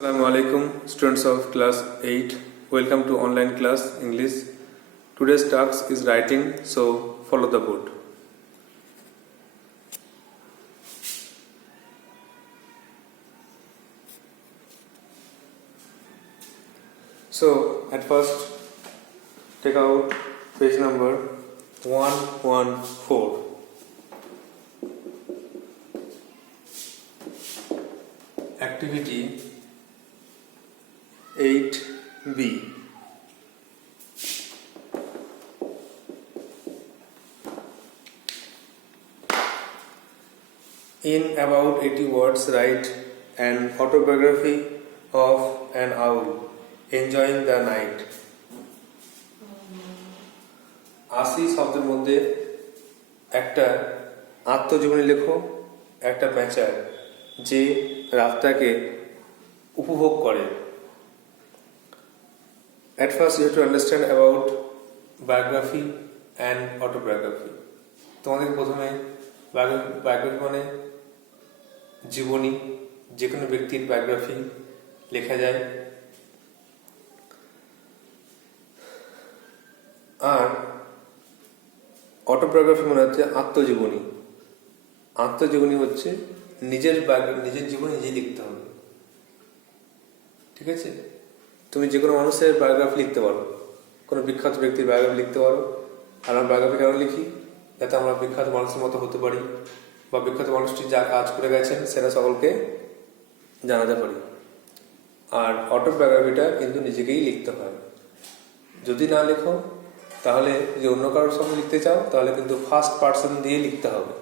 Assalamu alaikum, students of class 8. Welcome to online class English. Today's task is writing, so follow the board. So at first take out page number 114. Activity 8B. In about 80 words, write an autobiography of an owl enjoying the night. 80 শব্দের মধ্যে একটা আত্মজীবনী লেখো একটা প্যাঁচার যে রাতটাকে উপভোগ করে। At first you have to understand about biography and autobiography. তোমাদের প্রথমে বায়োগ্রাফি মানে জীবনী, যে কোনো ব্যক্তির বায়োগ্রাফি লেখা যায়। আর অটোবায়োগ্রাফি মানে হচ্ছে আত্মজীবনী। আত্মজীবনী হচ্ছে নিজের জীবন নিজেই লিখতে হবে, ঠিক আছে? তুমি যে কোনো মানুষের বায়োগ্রাফি লিখতে পারো, কোনো বিখ্যাত ব্যক্তির বায়োগ্রাফি লিখতে পারো। আর আমরা বায়োগ্রাফি কেন লিখি? যাতে আমরা বিখ্যাত মানুষের মতো হতে পারি, বা বিখ্যাত মানুষটি যা কাজ করে গেছেন সেটা সকলকে জানাতে পারি। আর অটোবায়োগ্রাফিটা কিন্তু নিজেকেই লিখতে হয়। যদি না লেখো তাহলে যদি অন্য কারোর সঙ্গে লিখতে চাও তাহলে কিন্তু ফার্স্ট পার্সন দিয়ে লিখতে হবে।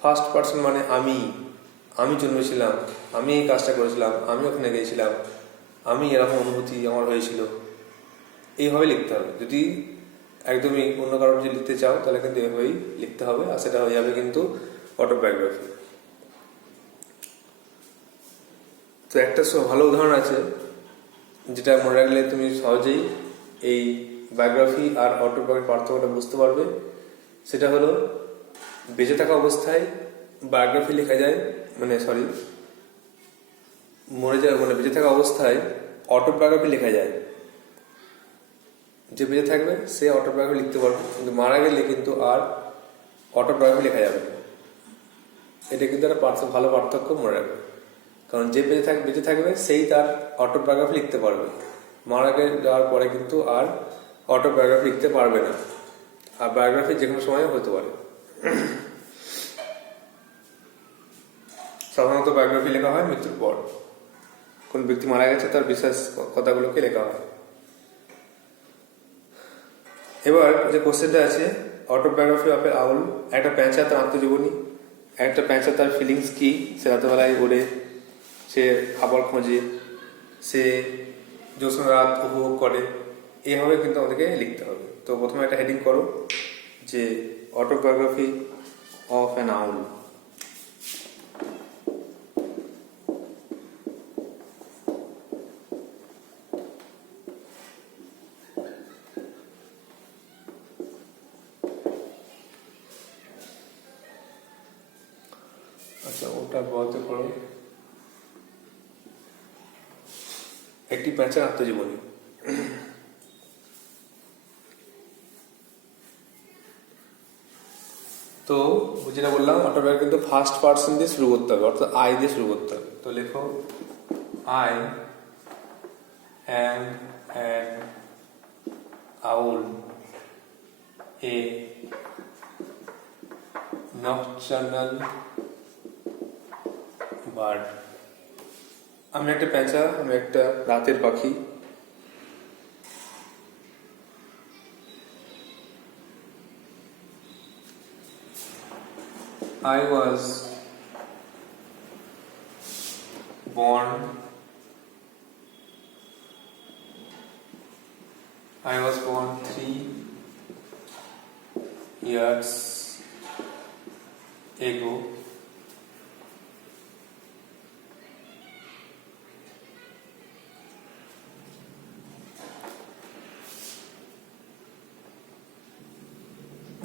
ফার্স্ট পার্সন মানে আমি জন্মেছিলাম, আমি এই কাজটা করেছিলাম, আমি ওখানে গিয়েছিলাম, আমি এরকম অনুভূতি আমার হয়েছিল, এইভাবে লিখতে হবে। যদি একদমই অন্য কারোর যদি লিখতে চাও তাহলে কিন্তু এভাবেই লিখতে হবে, আর সেটা হয়ে যাবে কিন্তু অটোবায়োগ্রাফি। তো একটা ভালো উদাহরণ আছে যেটা মনে রাখলে তুমি সহজেই এই বায়োগ্রাফি আর অটোবায়োগ্রাফির পার্থক্যটা বুঝতে পারবে। সেটা হলো বেঁচে থাকা অবস্থায় বায়োগ্রাফি লেখা যায়, বেঁচে থাকা অবস্থায় অটোবায়োগ্রাফি লেখা যায়। যে বেঁচে থাকবে সে অটোবায়োগ্রাফি লিখতে পারবে, কিন্তু মারা গেলে কিন্তু আর অটোবায়োগ্রাফি লেখা যাবে না। এটা কিন্তু একটা ভালো পার্থক্য মনে রাখবে। কারণ যে বেঁচে থাকবে সেই তার অটোবায়োগ্রাফি লিখতে পারবে, মারা যাওয়ার পরে কিন্তু আর অটোবায়োগ্রাফি লিখতে পারবে না। আর বায়োগ্রাফি যে কোনো সময় হতে পারে। সাধারণত বায়োগ্রাফি লেখা হয় মৃত্যুর পর, কোন ব্যক্তি মারা গেছে তার বিশেষ কথাগুলোকে লেখা হয়। এবার যে কোশ্চেনটা আছে, অটোবায়োগ্রাফি অফ এ আউল, একটা প্যাঁচা তার আত্মজীবনী। একটা প্যাঁচা তার ফিলিংস কি, সে রাতেবেলায় ওড়ে, সে খাবার খোঁজে, সে জ্যোৎস্না রাত উপভোগ করে, এইভাবে কিন্তু আমাদেরকে লিখতে হবে। তো প্রথমে একটা হেডিং করো যে অটোবায়োগ্রাফি অফ অ্যান আউল। আচ্ছা, ওটা বলতে করো একটি প্যাঁচার আত্মজীবনী। তো যেটা বললাম, অটোবায়োগ্রাফি কিন্তু ফার্স্ট পার্সন দিয়ে শুরু করতে হবে, অর্থাৎ আই দিয়ে শুরু করতে হবে। তো লেখো, I am an owl, a nocturnal bird. আমি একটা প্যাঁচা, আমি একটা রাতের পাখি। I was born 3 years ago.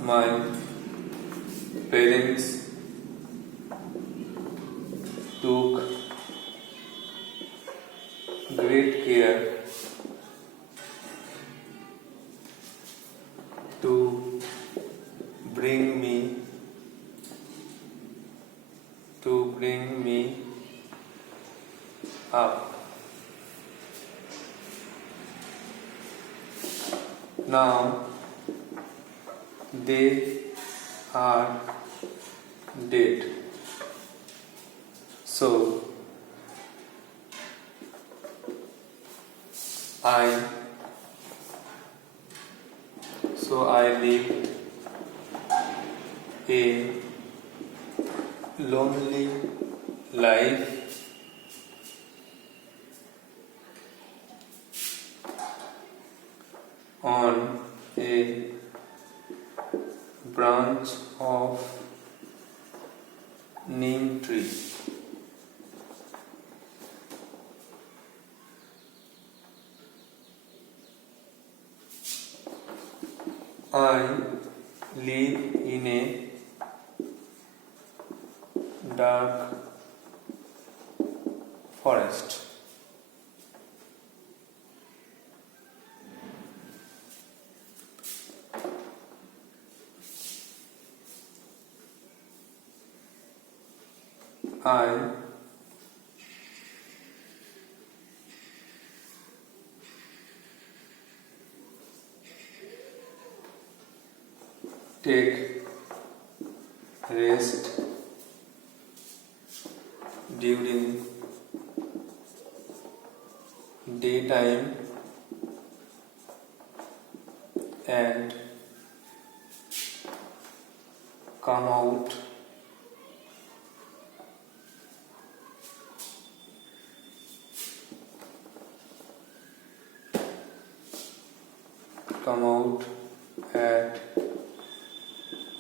My parents took great care to bring me up. Now they are dead. So I lived a lonely life on a branch of neem tree. I live in a dark forest. I take rest during daytime and come out at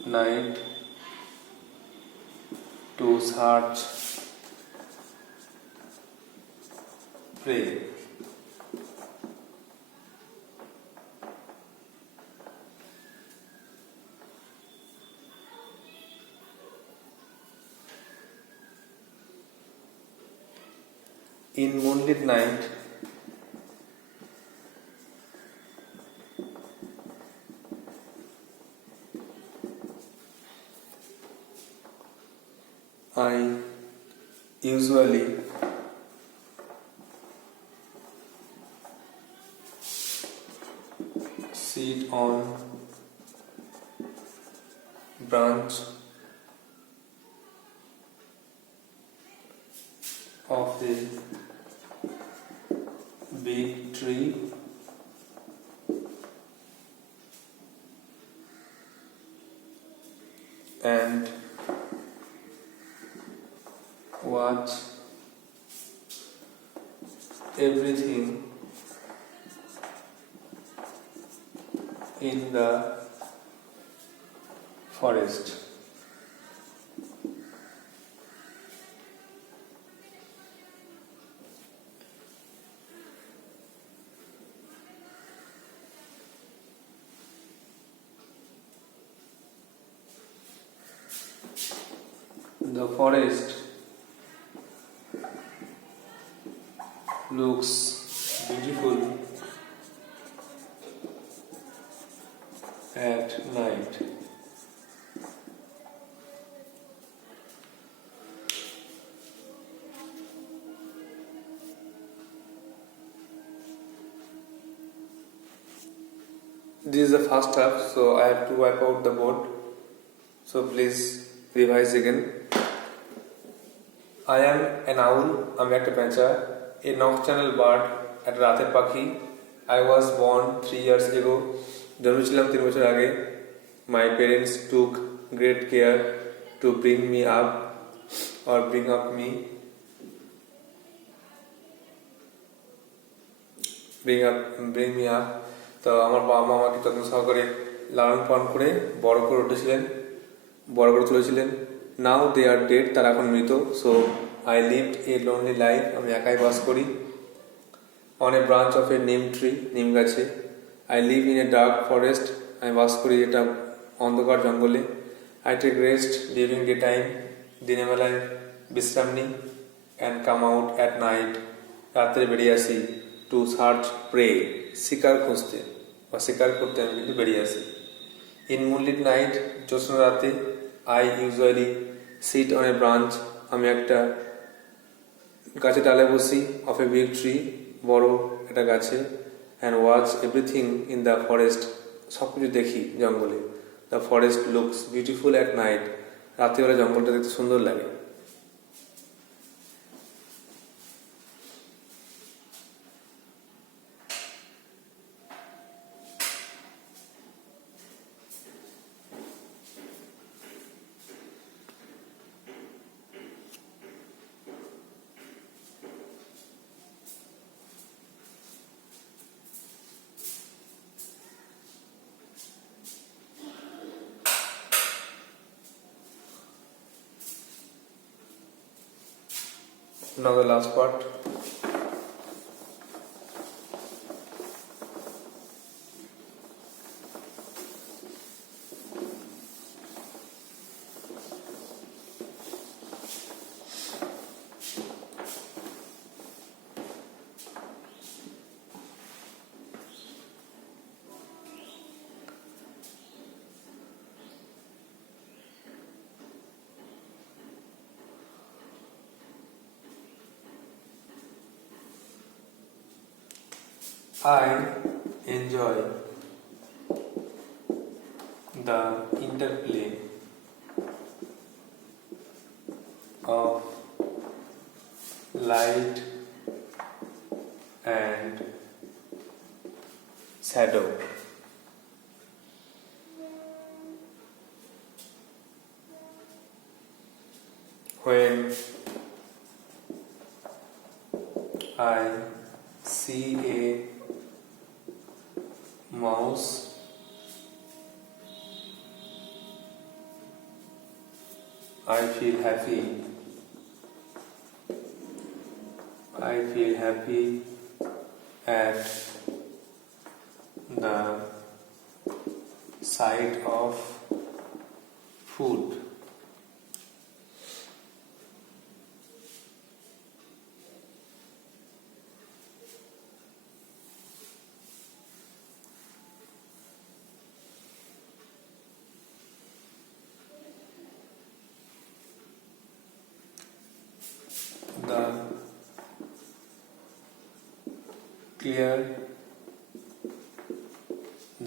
night to search prey. In moonlit night, I usually sit on branch of a big tree and watch everything in the forest. The forest looks beautiful at night. This is the first half, so I have to wipe out the board. So please revise again. I am an owl, আমি একটা পেঁচা, a nocturnal bird, একটা রাতের পাখি. I was born 3 years ago. জন্মেছিলাম 3 বছর আগে. My parents took great care to bring me up or bring up me. Bring me up. তো আমার বাবা মা আমাকে যত্ন সহকারে লালন পালন করে বড় করে তুলেছিলেন. নাও দে আর ডেড, তারা এখন মৃত. So I lived a lonely life, আমি একাই বাস করি. On a branch of a neem tree, নিম গাছে. I live in a dark forest, আমি বাস করি এটা অন্ধকার জঙ্গলে. I take rest during day time, দিনের বেলায় বিশ্রাম নিই. And come out at night, রাত্রে বেরিয়ে আসি টু সার্চ প্রে, শিকার খুঁজতে বা শিকার করতে আমি কিন্তু বেরিয়ে আসি। ইন মুনলিট নাইট, জ্যোৎস্না রাতে, I usually sit on a branch, আমি একটা গাছের ডালে বসি, অফ এ বিগ ট্রি, বড় একটা গাছে, and watch everything in the forest, সব কিছু দেখি জঙ্গলে। The forest looks beautiful at night, রাত্রিবেলা জঙ্গলটা দেখতে সুন্দর লাগে। Now the last part. I enjoy the interplay of light and shadow. When I see a mouse, I feel happy. I feel happy at the sight of food.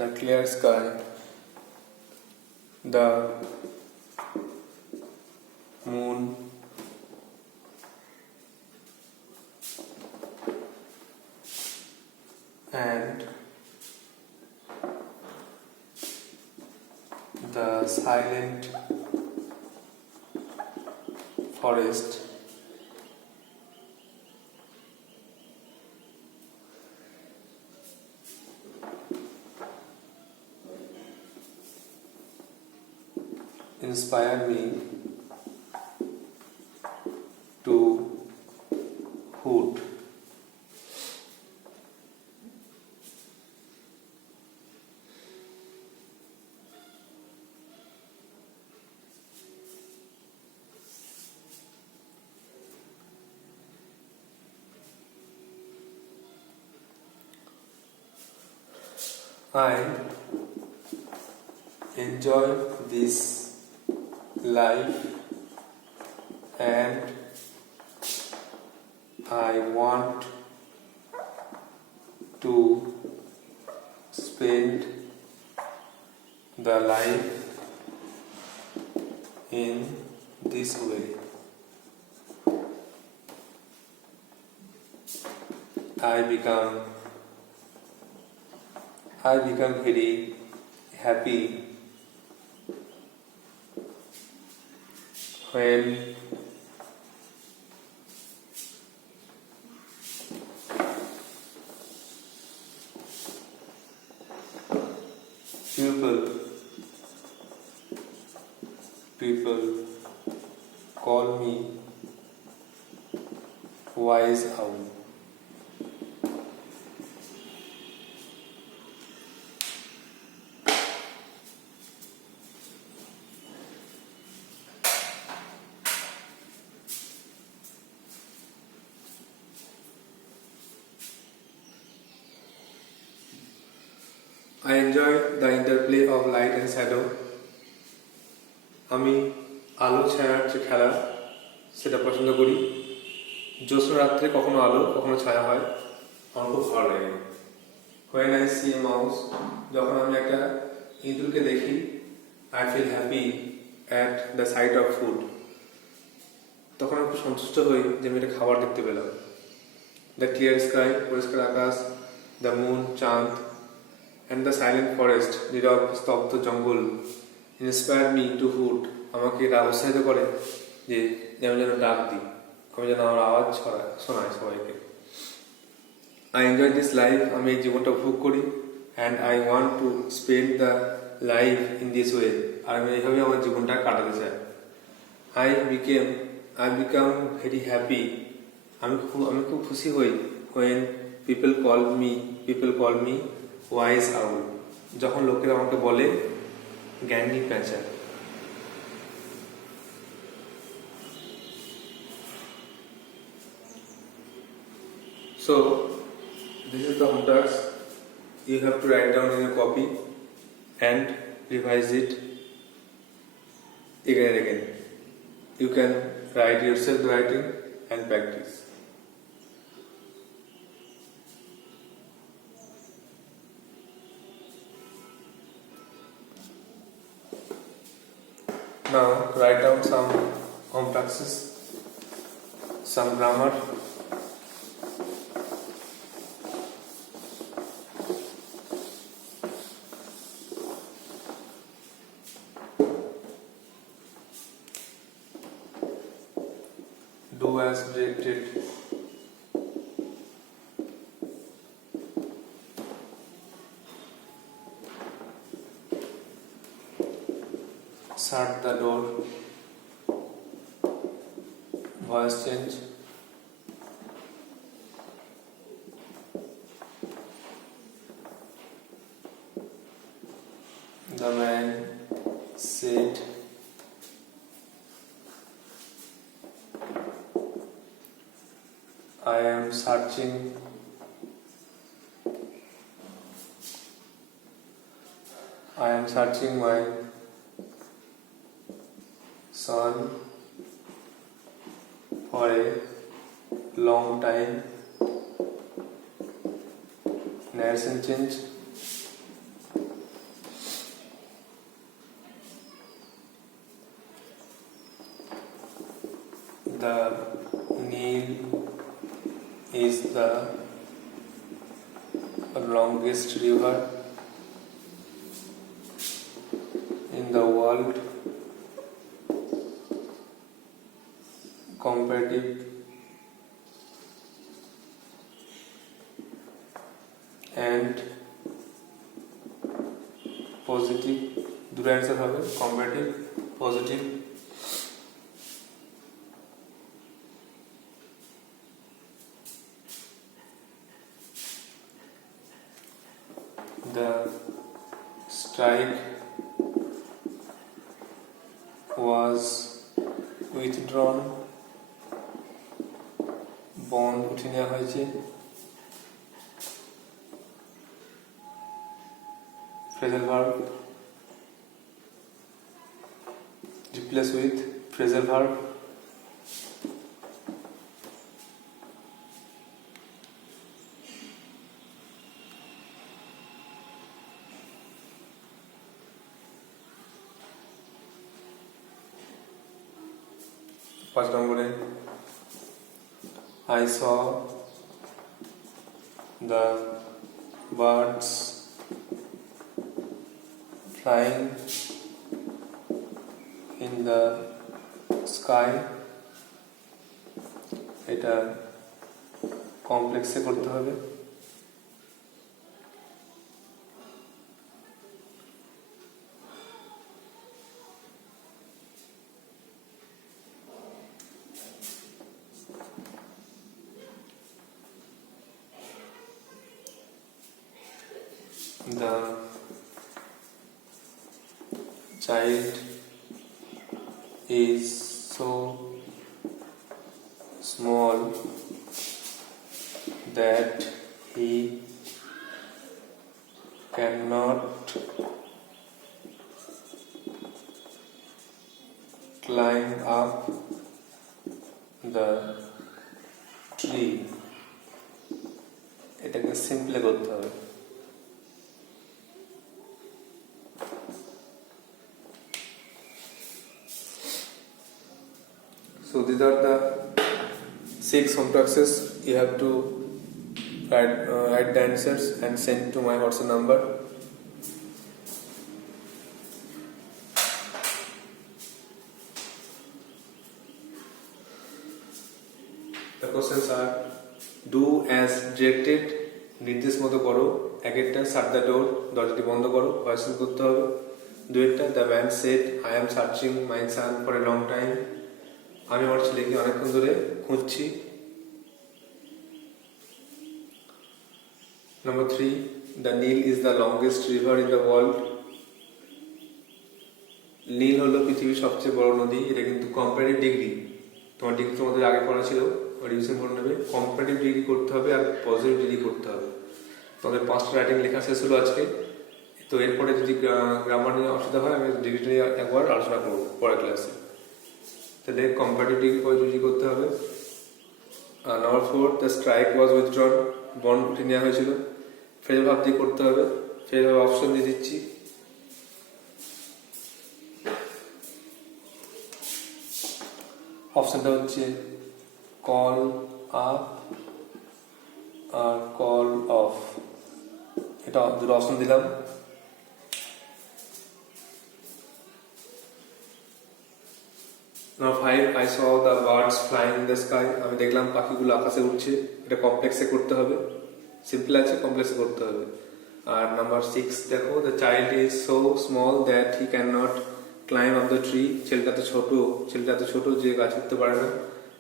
The clear sky, the moon, and the silent forest inspire me to hoot. I enjoy this life and I want to spend the life in this way. I become very happy when people call me wise owl. I enjoy the interplay of light and shadow. আমি আলো ছায়ার যে খেলা সেটা পছন্দ করি। জ্যোৎস্না রাত্রে কখনো আলো কখনো ছায়া হয়, আমার খুব ভালো লাগে। When I see a mouse, যখন আমি একটা ইঁদুরকে দেখি, I feel happy at the sight of food. তখন আমি খুব সন্তুষ্ট হই যে আমি একটা খাবার দেখতে পেলাম। The clear sky, পরিষ্কার আকাশ, the moon, চাঁদ, and the silent forest, নীরব স্তব্ধ জঙ্গল inspire me to hoot, আমাকে এটা উৎসাহিত করে যে আমি যেন ডাক দিই, আমি যেন আমার আওয়াজ শোনাই সবাইকে। I enjoy this life, আমি এই জীবনটা উপভোগ করি, and I want to spend the life in this way, আর আমি এইভাবে আমার জীবনটা কাটাতে চাই। I become very happy, আমি খুব খুশি হই when people call me wise owl, যখন লোকেরা আমাকে বলে জ্ঞানী প্যাঁচা। So this is the home task. You have to write down in a copy and revise it again and again. You can write yourself the writing and practice. Now write down some home tasks, some grammar. Do as directed. Shut the door. Voice change. The man said, I am searching my son for a long time. Narration change. The Nile is the longest river in the world. Comparative and positive, দুটো অ্যান্সার হবে, comparative, positive. The strike was withdrawn, বন্ধ উঠে নেওয়া হয়েছে। Phrasal verb, replace with phrasal verb. First number, I saw the birds flying in the sky. এটা কমপ্লেক্সে করতে হবে। The child is so small that he cannot cannot climb up the tree. এটাকে সিম্পলে করতে হবে। So these are the 6 homeworks. You have to write the answers and send to my WhatsApp number. The questions are: do as directed, নির্দেশ মতো করো। একটা, shut the door, দরজাটি বন্ধ করো, ভয়েসিং করতে হবে। দুইটা, the man said, I am searching my son for a long time, আমি আমার ছেলেকে অনেকক্ষণ ধরে খুঁজছি। Number 3, the Nile is the longest river in the world. নীল হলো পৃথিবীর সবচেয়ে বড় নদী। এটা কিন্তু কম্পারেটিভ ডিগ্রি, তোমার ডিগ্রি তোমাদের আগে পড়া ছিল, রিভিশন করে নেবে। কম্পারেটিভ ডিগ্রি করতে হবে আর পজিটিভ ডিগ্রি করতে হবে। তোমাদের 5টা রাইটিং লেখা শেষ হলো আজকে। তো এরপরে যদি গ্রামার নিয়ে অসুবিধা হয় আমি ডিগ্রি নিয়ে একবার আলোচনা করবো পরের ক্লাসে। তাহলে কম্পারেটিভ ডিগ্রি পজিটিভ ডিগ্রি করতে হবে। নাম্বার 4, the strike was withdrawn, bond উঠে নেওয়া হয়েছিল। ফের ভাব দিয়ে করতে হবে। ফের অপশন দিয়ে দিচ্ছি। অপশনটা হচ্ছে কল আপ আর কল অফ, এটা দুটো অপশন দিলাম। Now 5, I saw the birds flying in the sky, আমি দেখলাম পাখিগুলো আকাশে উঠছে। এটা কমপ্লেক্সে করতে হবে, সিম্পল আছে, কমপ্লেক্সে করতে হবে। আর নাম্বার 6 দেখো, the child is so small that he cannot climb up the tree, ছেলেটা তো ছোট যে গাছ উঠতে পারে না।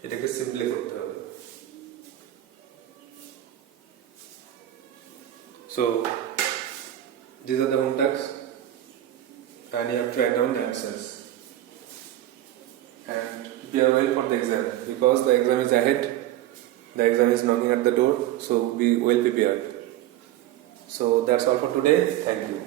এটাকে সিম্পলি করতে হবে। So these are the home tasks and you have to write down the answers and prepare well for the exam because the exam is ahead, the exam is knocking at the door, so be well prepared. So that's all for today. Thank you.